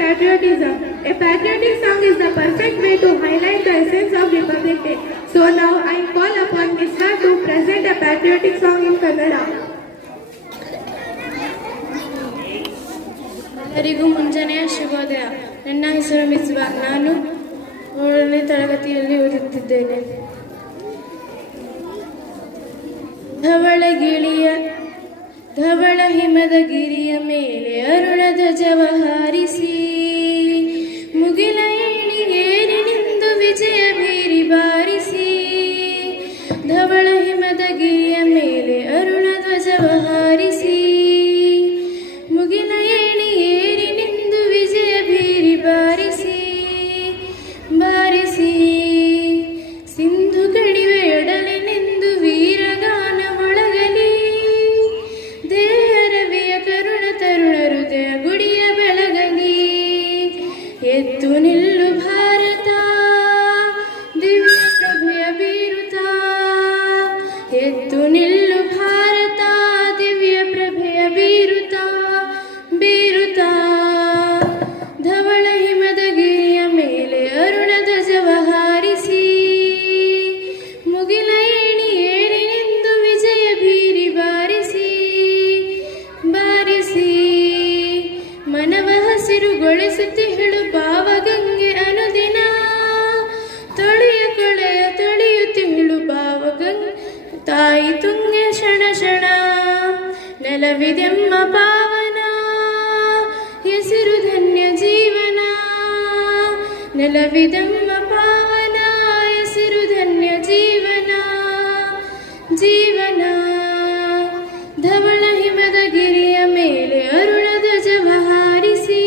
patriotism. A patriotic song is the perfect way to highlight the essence of Republic Day. So now I call upon Misbah to present a patriotic song in Kannada. ಎಲ್ಲರಿಗೂ ಮುಂಜಾನೆಯ ಶುಭೋದಯ. ನನ್ನ ಹೆಸರು ಮಿಸ್ಬಾ. ನಾನು 7ನೇ ತರಗತಿಯಲ್ಲಿ ಓದುತ್ತಿದ್ದೇನೆ. ಧವಳ ಹಿಮದ ಗಿರಿಯ ಮೇಲೆ ಅರುಣ ಧ್ವಜವ ಹಾರಿಸಿ ಮುಗಿಲ ಏಣಿಗೇರಿನಿಂದು ವಿಜಯ ಭೇರಿ ಬಾರಿಸಿ. ಧವಳ ಹಿಮದ ಗಿರಿಯ ಮೇಲೆ ಅರುಣ ಧ್ವಜವ ಹಾರಿಸಿ ಮುಗಿಲ ಏಣಿಗೇರಿನಿಂದು ವಿಜಯ ಭೇರಿ ಬಾರಿಸಿ ಬಾರಿಸಿ. ಸಿಂಧು ಕಣಿವೆಯೊಡಲಿನಿಂದು ವೀರಗಾನ ಮೊಳಗಲಿ ದೇಹರವಿಯ ಕರುಣ ತರುಣ ಹೃದಯ ಗುಡಿಯ ಬೆಳಗಲಿ. ಎದ್ದು ನಿಲ್ಲು ಭಾರತ ದಿವ್ಯ ಪ್ರಭೆಯ ಬೀರುತ್ತ, ಎದ್ದು ನಿಲ್ಲು ಭಾರತ ದಿವ್ಯ ಪ್ರಭೆಯ ಬೀರುತ್ತ ಬೀರುತ್ತ. ಧವಳ ಹಿಮದ ಗಿರಿಯ ಮೇಲೆ ಅರುಣ ಧ್ವಜವ ಹಾರಿಸಿ ಮುಗಿಲ ಏಣಿ ಏರಿನಿಂದು ವಿಜಯ ಭೀರಿ ಬಾರಿಸಿ ಬಾರಿಸಿ. ಮನವ ಹಸಿರುಗೊಳಿಸುತ್ತಿಹಳು ಭಾವಗಂಗೆ ಅನುದಿನ, ತೊಳೆಯ ಕೊಳೆಯ ತೊಳೆಯುತ್ತಿಹಳು ಭಾವಗಂಗೆ ತಾಯಿ ತುಂಗೆ ಕ್ಷಣ ಕ್ಷಣ. ನೆಲವಿದೆಮ್ಮ ಪಾವನ ಹೆಸರು ಧನ್ಯ ಜೀವನ, ನೆಲವಿದೆಮ್ಮ ಪಾವನ ಹೆಸರು ಧನ್ಯ ಜೀವನ ಜೀವನ. ಧವಳ ಹಿಮದ ಗಿರಿಯ ಮೇಲೆ ಅರುಣ ಧ್ವಜವ ಹಾರಿಸಿ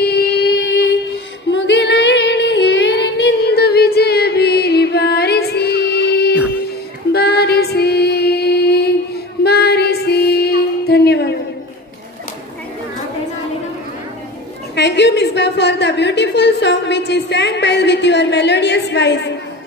ಮುಗಿಲ ಏಣಿ ಏರಿನಿಂದು ವಿಜಯ ಭೀರಿ ಬಾರಿಸಿ ಬಾರಿಸಿ ಬಾರಿಸಿ. ಧನ್ಯವಾದ. Thank you, Misbah, for the beautiful song which is sang by with your melodious voice.